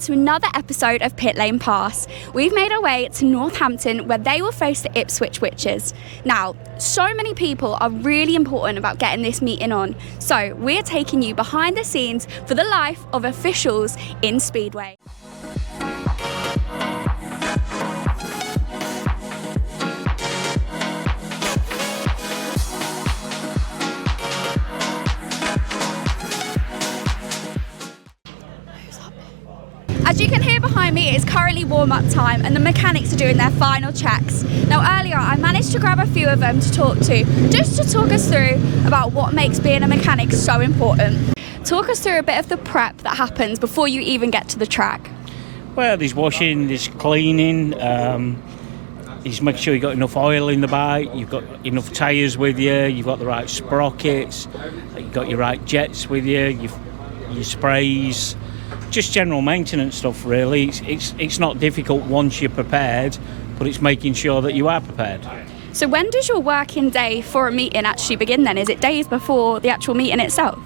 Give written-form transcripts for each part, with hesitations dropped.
to another episode of Pit Lane Pass. We've made our way to Northampton where they will face the Ipswich Witches. Now, so many people are really important about getting this meeting on, so we're taking you behind the scenes for the life of officials in Speedway. As you can hear behind me, it is currently warm-up time and the mechanics are doing their final checks. Now earlier I managed to grab a few of them to talk to, just to talk us through about what makes being a mechanic so important. Talk us through a bit of the prep that happens before you even get to the track. Well, there's washing, there's cleaning, there's making sure you've got enough oil in the bike, you've got enough tyres with you, you've got the right sprockets, you've got your right jets with you, your sprays. Just general maintenance stuff, really. It's not difficult once you're prepared, but it's making sure that you are prepared. So when does your working day for a meeting actually begin then? Is it days before the actual meeting itself?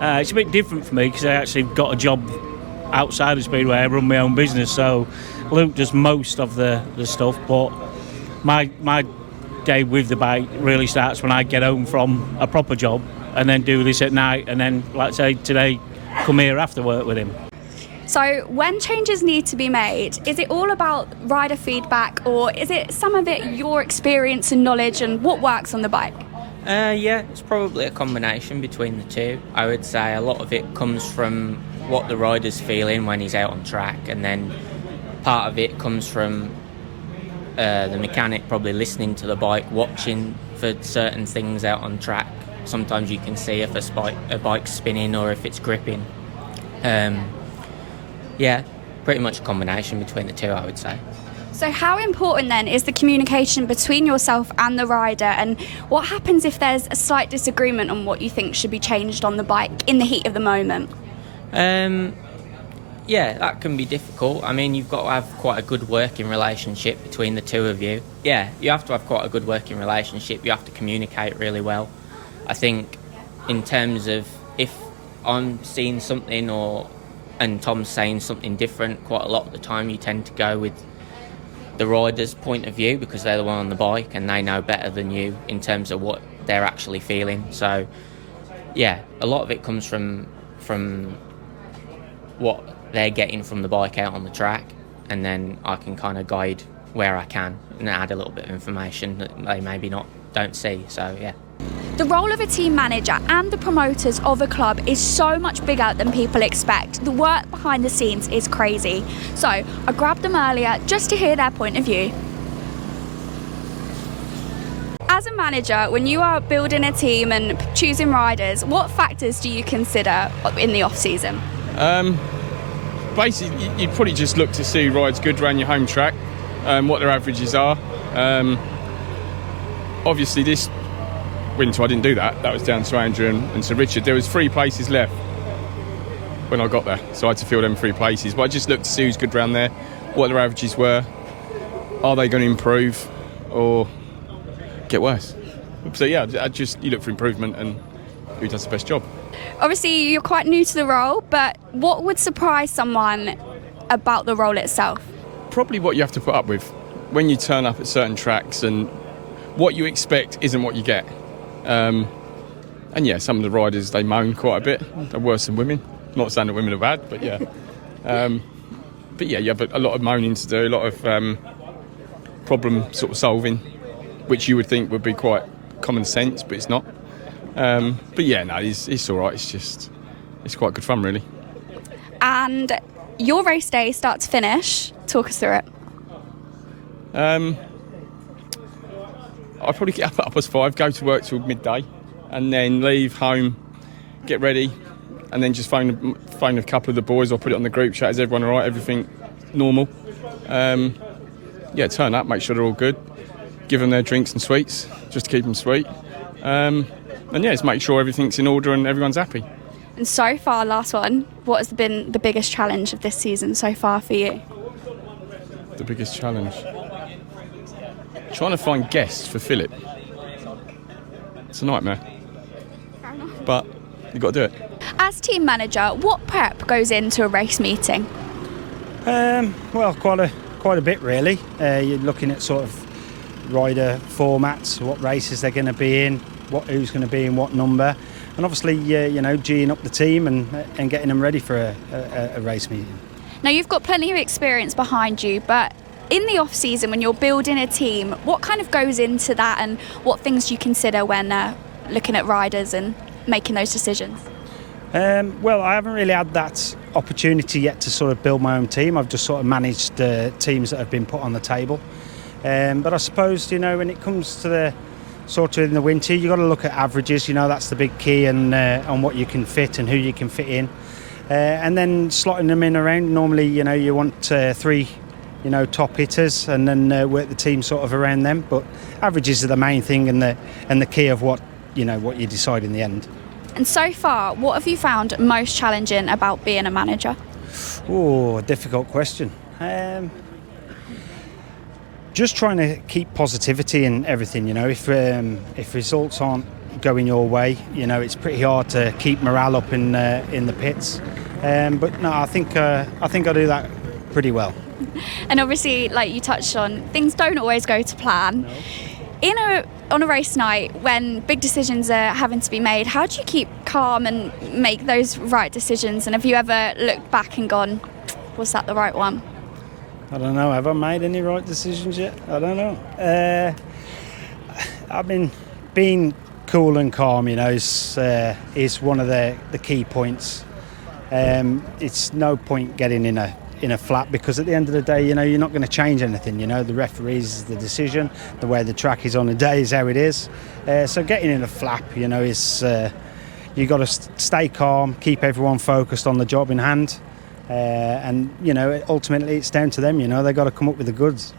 It's a bit different for me because I actually got a job outside of Speedway. I run my own business, so Luke does most of the stuff, but my day with the bike really starts when I get home from a proper job and then do this at night, and then, like I say, today, come here after work with him. So when changes need to be made, is it all about rider feedback, or is it some of it your experience and knowledge and what works on the bike? Yeah, it's probably a combination between the two. I would say a lot of it comes from what the rider's feeling when he's out on track, and then part of it comes from the mechanic probably listening to the bike, watching for certain things out on track. Sometimes you can see if a bike's spinning or if it's gripping. Yeah, pretty much a combination between the two, I would say. So how important then is the communication between yourself and the rider, and what happens if there's a slight disagreement on what you think should be changed on the bike in the heat of the moment? Yeah, that can be difficult. I mean, you've got to have quite a good working relationship between the two of you. Yeah, you have to have quite a good working relationship. You have to communicate really well. I think in terms of if I'm seeing something and Tom's saying something different, quite a lot of the time you tend to go with the rider's point of view because they're the one on the bike and they know better than you in terms of what they're actually feeling. So, yeah, a lot of it comes from what they're getting from the bike out on the track, and then I can kind of guide where I can and add a little bit of information that they maybe don't see. So, yeah. The role of a team manager and the promoters of a club is so much bigger than people expect. The work behind the scenes is crazy. So I grabbed them earlier just to hear their point of view. As a manager, when you are building a team and choosing riders, what factors do you consider in the off-season? Basically, you'd probably just look to see who rides good around your home track, what their averages are. Obviously, this winter I didn't do that. That was down to Andrew and Sir Richard. There was 3 places left when I got there, so I had to fill them 3 places. But I just looked to see who's good around there, what their averages were, are they going to improve or get worse. So yeah, you look for improvement and who does the best job. Obviously you're quite new to the role, but what would surprise someone about the role itself? Probably what you have to put up with when you turn up at certain tracks, and what you expect isn't what you get. And yeah, some of the riders, they moan quite a bit. They're worse than women. Not saying that women are bad, but yeah. But yeah, you have a lot of moaning to do, a lot of problem sort of solving, which you would think would be quite common sense, but it's not. But yeah, no, it's all right. It's quite good fun, really. And your race day start to finish, talk us through it. I'll probably get up at 5:30, go to work till midday, and then leave home, get ready, and then just phone a couple of the boys or put it on the group chat. Is everyone all right? Everything normal? Yeah, turn up, make sure they're all good, give them their drinks and sweets, just to keep them sweet. And yeah, just make sure everything's in order and everyone's happy. And so far, last one, what has been the biggest challenge of this season so far for you? The biggest challenge? Trying to find guests for Philip. It's a nightmare. Fair enough. But you've got to do it. As team manager, what prep goes into a race meeting? Well, quite a bit really. You're looking at sort of rider formats, what races they're going to be in, who's going to be in what number, and obviously geeing up the team and getting them ready for a race meeting. Now you've got plenty of experience behind you, but in the off season when you're building a team, what kind of goes into that, and what things do you consider when looking at riders and making those decisions? Well, I haven't really had that opportunity yet to sort of build my own team. I've just sort of managed the teams that have been put on the table. But I suppose, when it comes to the sort of in the winter, you've got to look at averages. That's the big key, and on what you can fit and who you can fit in. And then slotting them in around. Normally, you want 3 top hitters, and then work the team sort of around them. But averages are the main thing, and the key of what you decide in the end. And so far, what have you found most challenging about being a manager? Oh, difficult question. Just trying to keep positivity in everything. If results aren't going your way, it's pretty hard to keep morale up in the pits. But no, I think I do that pretty well. And obviously, like you touched on, things don't always go to plan. No. On a race night, when big decisions are having to be made, how do you keep calm and make those right decisions? And have you ever looked back and gone, was that the right one? I don't know. Have I made any right decisions yet? I don't know. I mean, being cool and calm, is one of the key points. It's no point getting in a flap, because at the end of the day, you're not going to change anything. The referee's the decision. The way the track is on the day is how it is. So getting in a flap, is you've got to stay calm, keep everyone focused on the job in hand, and ultimately it's down to them. They've got to come up with the goods.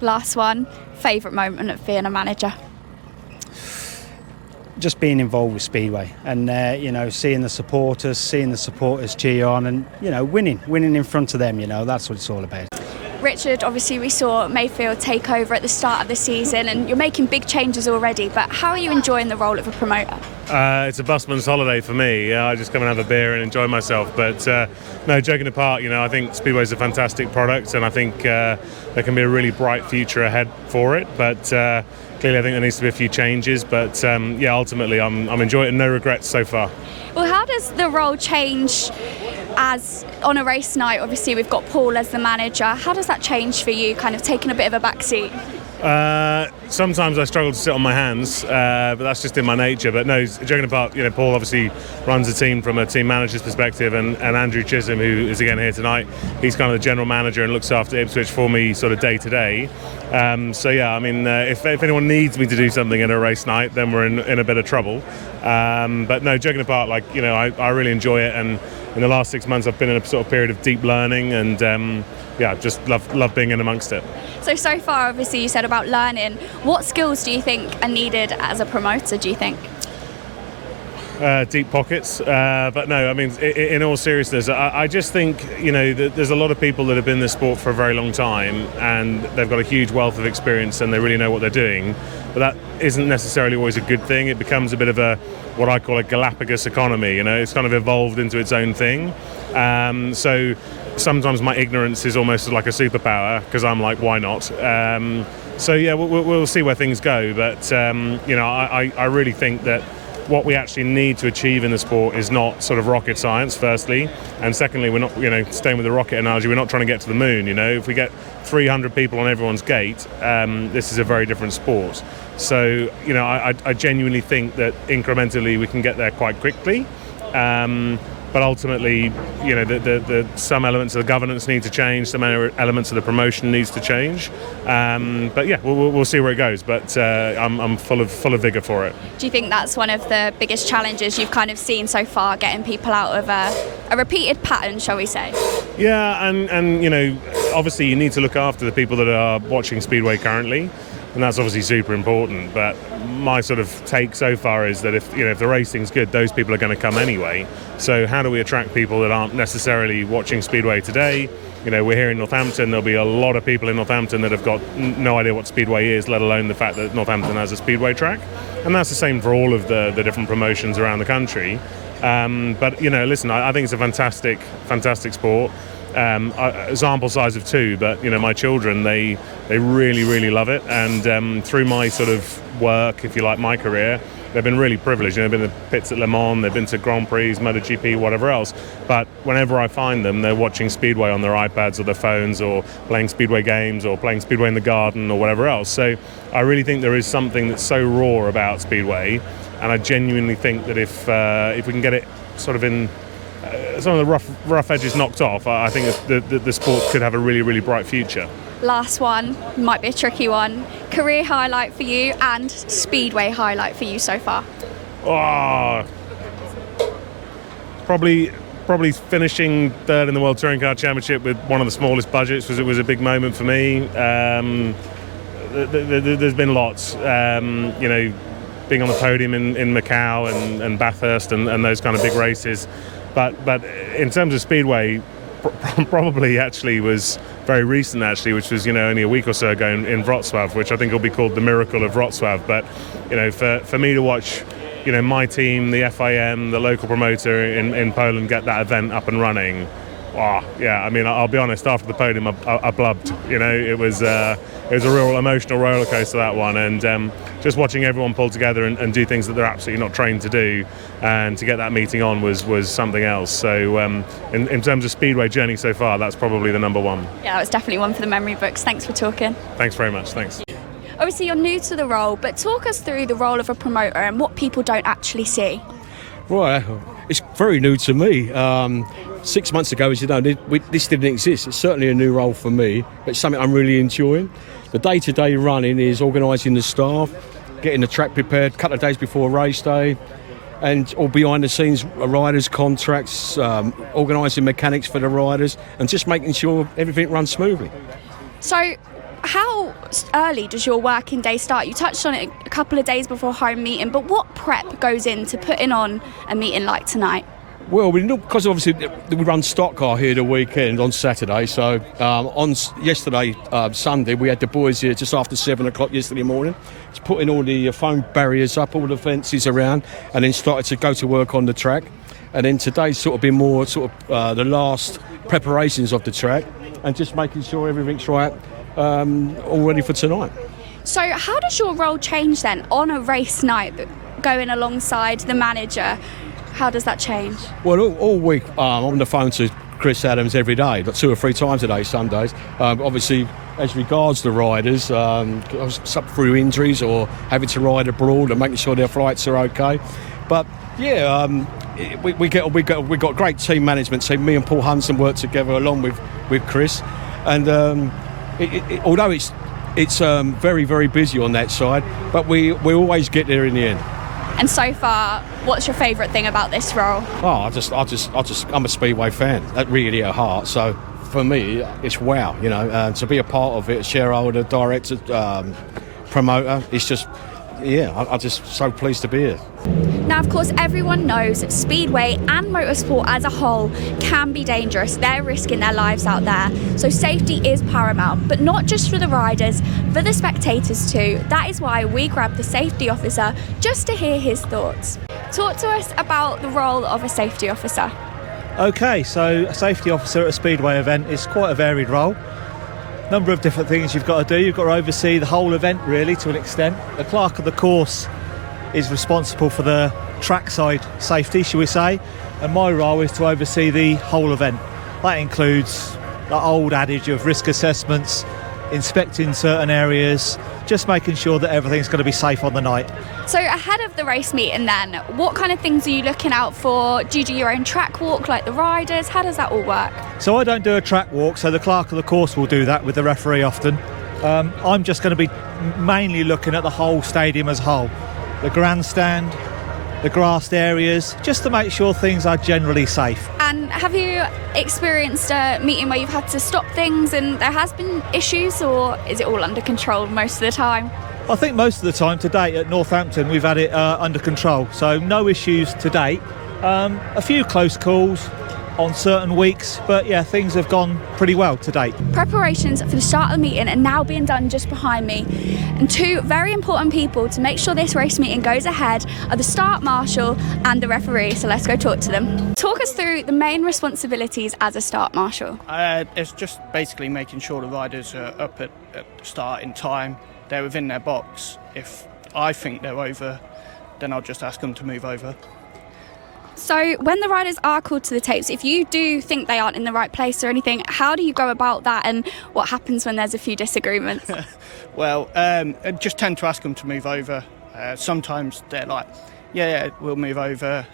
Last one, favourite moment of being a manager? Just being involved with Speedway and seeing the supporters cheer on, and winning in front of them. That's what it's all about. Richard, obviously we saw Mayfield take over at the start of the season, and you're making big changes already, but how are you enjoying the role of a promoter? It's a busman's holiday for me. I just come and have a beer and enjoy myself. But no, joking apart, I think Speedway's a fantastic product, and I think there can be a really bright future ahead for it. But clearly I think there needs to be a few changes. But ultimately I'm enjoying it, and no regrets so far. Well, how does the role change as on a race night? Obviously we've got Paul as the manager. How does that change for you, kind of taking a bit of a back seat? Sometimes I struggle to sit on my hands, but that's just in my nature. But no, joking apart, Paul obviously runs the team from a team manager's perspective, and Andrew Chisholm, who is again here tonight, he's kind of the general manager and looks after Ipswich for me sort of day to day. If anyone needs me to do something in a race night, then we're in a bit of trouble. But no, joking apart, I really enjoy it, and in the last 6 months I've been in a sort of period of deep learning, and just love being in amongst it. So far, obviously, you said about learning. What skills do you think are needed as a promoter, do you think? Deep pockets. But no, I mean, in all seriousness, I just think, there's a lot of people that have been in this sport for a very long time, and they've got a huge wealth of experience and they really know what they're doing. But that isn't necessarily always a good thing. It becomes a bit of what I call a Galapagos economy. It's kind of evolved into its own thing. So sometimes my ignorance is almost like a superpower, because I'm like, why not? We'll see where things go. But I really think that what we actually need to achieve in the sport is not sort of rocket science, firstly, and secondly, we're not, staying with the rocket analogy, we're not trying to get to the moon. If we get 300 people on everyone's gate, this is a very different sport. So I genuinely think that incrementally we can get there quite quickly. But ultimately, some elements of the governance need to change, some elements of the promotion needs to change. We'll see where it goes. But I'm full of vigour for it. Do you think that's one of the biggest challenges you've kind of seen so far, getting people out of a repeated pattern, shall we say? Yeah, and obviously you need to look after the people that are watching Speedway currently. And that's obviously super important, but my sort of take so far is that if the racing's good, those people are going to come anyway. So how do we attract people that aren't necessarily watching Speedway today? We're here in Northampton. There'll be a lot of people in Northampton that have got no idea what Speedway is, let alone the fact that Northampton has a Speedway track. And that's the same for all of the different promotions around the country. Listen, I think it's a fantastic sport. Sample size of 2, but my children, they really love it, and through my sort of work, if you like, my career, they've been really privileged. They've been to pits at Le Mans, they've been to Grand Prix, MotoGP, whatever else. But whenever I find them, they're watching Speedway on their iPads or their phones, or playing Speedway games, or playing Speedway in the garden, or whatever else. So I really think there is something that's so raw about Speedway, and I genuinely think that if we can get it sort of in some of the rough edges knocked off, I think the sport could have a really bright future. Last one, might be a tricky one. Career highlight for you and Speedway highlight for you so far? Oh, probably finishing third in the World Touring Car Championship with one of the smallest budgets was a big moment for me. There's been lots, being on the podium in Macau and Bathurst and those kind of big races. But in terms of Speedway, probably actually was very recent, which was only a week or so ago in Wrocław, which I think will be called the miracle of Wrocław. But for me to watch my team, the FIM, the local promoter in Poland, get that event up and running, I'll be honest, after the podium I blubbed. It was a real emotional roller coaster, that one, and just watching everyone pull together and do things that they're absolutely not trained to do, and to get that meeting on was something else. So in terms of Speedway journey so far, that's probably the number one. Yeah, that was definitely one for the memory books. Thanks for talking. Thanks very much. Thanks. Obviously you're new to the role, but talk us through the role of a promoter and what people don't actually see. Well, it's very new to me. 6 months ago, as you know, this didn't exist. It's certainly a new role for me, but it's something I'm really enjoying. The day-to-day running is organising the staff, getting the track prepared a couple of days before race day, and all behind the scenes, riders' contracts, organising mechanics for the riders, and just making sure everything runs smoothly. So how early does your working day start? You touched on it a couple of days before home meeting, but what prep goes into putting on a meeting like tonight? Well, because obviously we run stock car here the weekend on Saturday, so on yesterday, Sunday, we had the boys here just after 7 o'clock yesterday morning, just putting all the foam barriers up, all the fences around, and then started to go to work on the track. And then today's sort of been more the last preparations of the track, and just making sure everything's right, all ready for tonight. So how does your role change then on a race night, going alongside the manager? How does that change? Well, all week I'm on the phone to Chris Adams every day, like 2 or 3 times a day, Sundays. Obviously, as regards the riders, through injuries or having to ride abroad and making sure their flights are okay. But yeah, we got a great team management team. Me and Paul Hansen work together along with Chris, and although it's very busy on that side, but we always get there in the end. And so far, what's your favourite thing about this role? Oh, I'm a Speedway fan, that really at heart. So for me, it's wow, to be a part of it, shareholder, director, promoter. It's just, I'm just so pleased to be here. Now, of course, everyone knows Speedway and motorsport as a whole can be dangerous. They're risking their lives out there. So safety is paramount, but not just for the riders, for the spectators too. That is why we grabbed the safety officer just to hear his thoughts. Talk to us about the role of a safety officer. Okay, so a safety officer at a Speedway event is quite a varied role. Number of different things you've got to do. You've got to oversee the whole event, really, to an extent. The clerk of the course is responsible for the trackside safety, shall we say, and my role is to oversee the whole event. That includes the old adage of risk assessments, inspecting certain areas, just making sure that everything's going to be safe on the night. So ahead of the race meeting then, what kind of things are you looking out for? Do you do your own track walk like the riders? How does that all work? So I don't do a track walk, so the clerk of the course will do that with the referee often. I'm just going to be mainly looking at the whole stadium as a whole. The grandstand, the grassed areas, just to make sure things are generally safe. And have you experienced a meeting where you've had to stop things and there has been issues, or is it all under control most of the time? I think most of the time to date at Northampton we've had it under control, so no issues to date. A few close calls, on certain weeks, but yeah, things have gone pretty well to date. Preparations for the start of the meeting are now being done just behind me, and two very important people to make sure this race meeting goes ahead are the start marshal and the referee, so let's go talk to them. Talk us through the main responsibilities as a start marshal. It's just basically making sure the riders are up at the start in time, they're within their box. If I think they're over, then I'll just ask them to move over. So when the riders are called to the tapes, if you do think they aren't in the right place or anything, how do you go about that, and what happens when there's a few disagreements? Well, I just tend to ask them to move over. Sometimes they're like, yeah, we'll move over.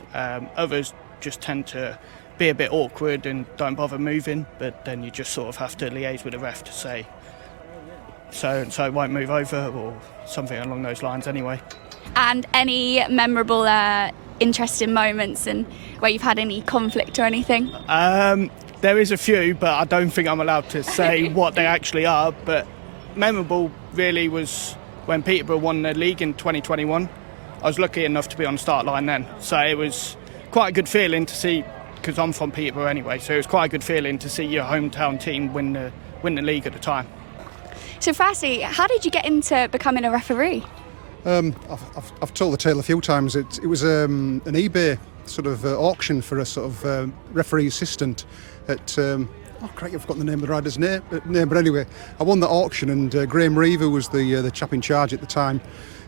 Others just tend to be a bit awkward and don't bother moving, but then you just sort of have to liaise with the ref to say so won't move over or something along those lines anyway. And any memorable interesting moments and where you've had any conflict or anything? There is a few, but I don't think I'm allowed to say what they actually are. But memorable really was when Peterborough won the league in 2021. I was lucky enough to be on the start line then, so it was quite a good feeling to see, because I'm from Peterborough anyway, so it was quite a good feeling to see your hometown team win the league at the time. So firstly, how did you get into becoming a referee? I've told the tale a few times. It was an eBay sort of auction for a sort of referee assistant at I've forgotten the name of the rider's name, but anyway, I won that auction, and Graham Reeve, who was the chap in charge at the time,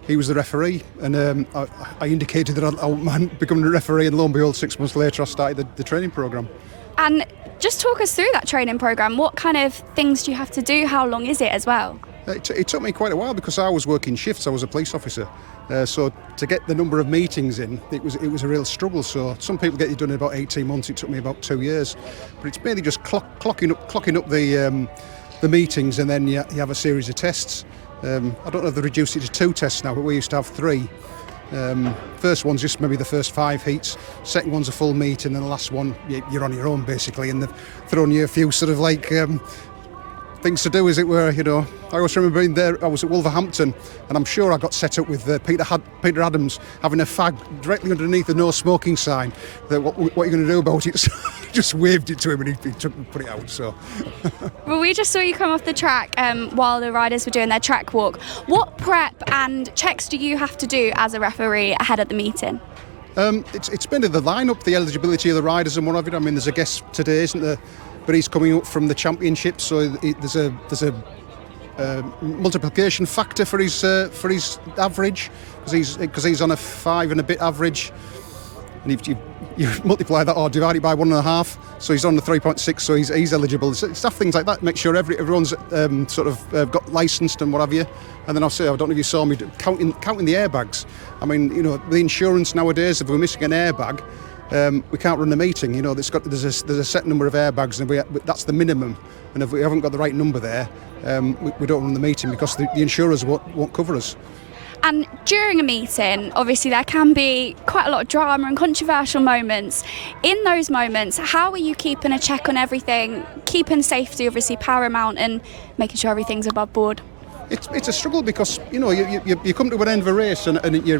he was the referee, and I indicated that I wouldn't mind becoming a referee, and lo and behold, 6 months later I started the training programme. And just talk us through that training programme. What kind of things do you have to do? How long is it as well? It took me quite a while because I was working shifts. I was a police officer, so to get the number of meetings in, it was a real struggle. So some people get it done in about 18 months. It took me about 2 years, but it's mainly just clocking up the meetings, and then you have a series of tests. I don't know if they've reduced it to 2 tests now, but we used to have 3. First one's just maybe the first 5 heats. Second one's a full meet, and then the last one you're on your own basically, and they've thrown you a few sort of like things to do, as it were. I always remember being there. I was at Wolverhampton, and I'm sure I got set up with Peter Adams having a fag directly underneath the no smoking sign. What are you going to do about it? So I just waved it to him, and he put it out. So. Well, we just saw you come off the track while the riders were doing their track walk. What prep and checks do you have to do as a referee ahead of the meeting? It's been in the lineup, the eligibility of the riders and what have you. I mean, there's a guest today, isn't there? But he's coming up from the championship, so there's a multiplication factor for his average, because he's on a 5 and a bit average, and if you multiply that or divide it by 1.5, so he's on the 3.6, so he's eligible. Stuff, things like that. Make sure everyone's got licensed and what have you. And then I don't know if you saw me counting the airbags. I mean, the insurance nowadays, if we're missing an airbag, we can't run the meeting. There's a set number of airbags, and that's the minimum. And if we haven't got the right number there, we don't run the meeting, because the insurers won't cover us. And during a meeting, obviously there can be quite a lot of drama and controversial moments. In those moments, how are you keeping a check on everything, keeping safety obviously paramount, and making sure everything's above board? It's a struggle, because you come to an end of a race, and you're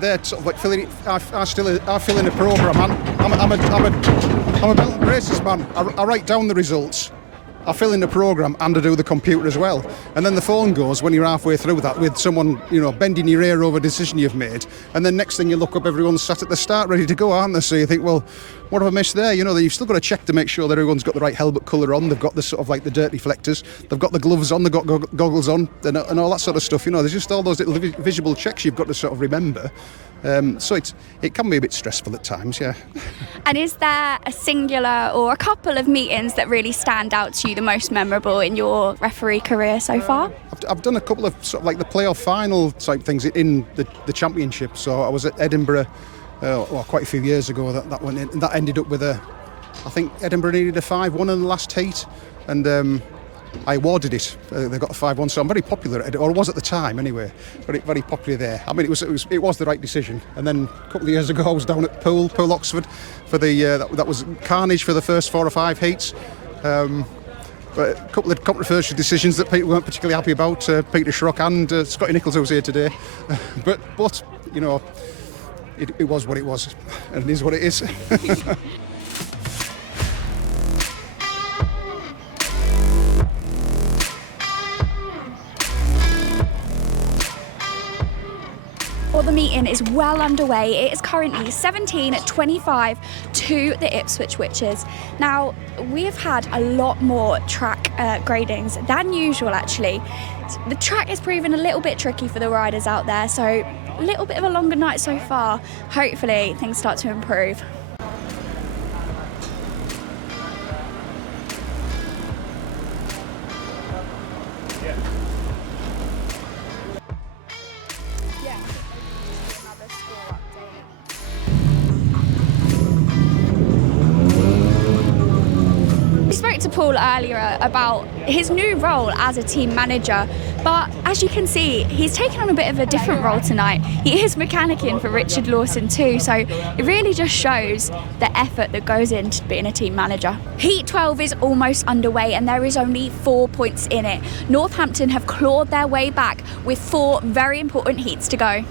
there sort of like filling. I fill in a programme. I'm a belt and braces man. I write down the results. I fill in the programme, and I do the computer as well. And then the phone goes when you're halfway through that, with someone bending your ear over a decision you've made. And then next thing you look up, everyone's sat at the start ready to go, aren't they? So you think, well, what have I missed there? You've still got to check to make sure that everyone's got the right helmet colour on. They've got the sort of like the dirt deflectors. They've got the gloves on. They've got goggles on, and all that sort of stuff. There's just all those little visual checks you've got to sort of remember. So it can be a bit stressful at times, yeah. And is there a singular or a couple of meetings that really stand out to you, the most memorable in your referee career so far? I've done a couple of sort of like the playoff final type things in the championship. So I was at Edinburgh quite a few years ago. That went in, and that ended up with I think Edinburgh needed a 5-1 in the last heat, and I awarded it. They got a 5-1, so I'm very popular at it, or was at the time anyway. Very popular there. I mean, it was the right decision. And then a couple of years ago, I was down at Poole, Oxford, for the that was carnage for the first 4 or 5 heats. But a couple of controversial decisions that people weren't particularly happy about. Peter Schrock and Scotty Nichols, who was here today. but it was what it was, and it is what it is. Well, the meeting is well underway. It is currently 17:25 to the Ipswich Witches. Now, we have had a lot more track gradings than usual, actually. The track is proving a little bit tricky for the riders out there, so a little bit of a longer night so far. Hopefully, things start to improve. To Paul earlier about his new role as a team manager, but as you can see, he's taken on a bit of a different role tonight. He is mechanicking for Richard Lawson too, so it really just shows the effort that goes into being a team manager. Heat 12 is almost underway and there is only 4 points in it. Northampton have clawed their way back with 4 very important heats to go.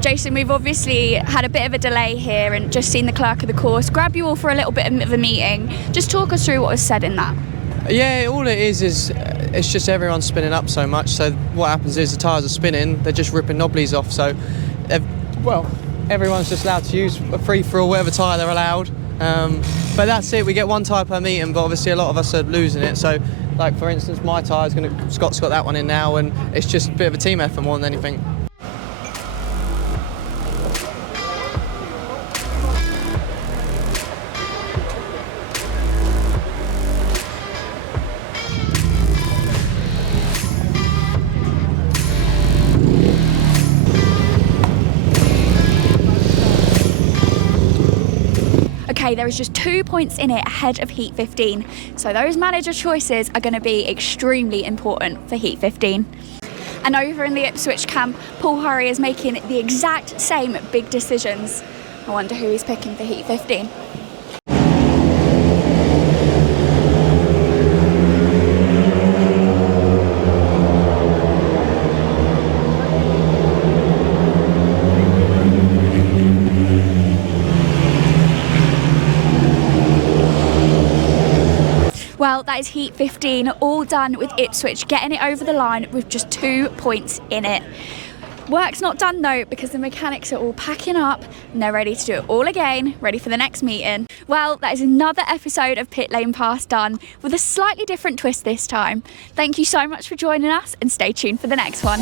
Jason, we've obviously had a bit of a delay here and just seen the clerk of the course grab you all for a little bit of a meeting. Just talk us through what was said in that. Yeah, all it is it's just everyone's spinning up so much, so what happens is the tyres are spinning, they're just ripping knobblies off, so everyone's just allowed to use a free-for-all, whatever tyre they're allowed. But that's it, we get 1 tyre per meeting, but obviously a lot of us are losing it, so like for instance my tyre's Scott's got that one in now, and it's just a bit of a team effort more than anything. Okay, there is just 2 points in it ahead of Heat 15, so those manager choices are going to be extremely important for Heat 15. And over in the Ipswich camp, Paul Hurry is making the exact same big decisions. I wonder who he's picking for Heat 15. Well, that is Heat 15, all done with Ipswich, getting it over the line with just 2 points in it. Work's not done though, because the mechanics are all packing up and they're ready to do it all again, ready for the next meeting. Well, that is another episode of Pit Lane Pass done, with a slightly different twist this time. Thank you so much for joining us and stay tuned for the next one.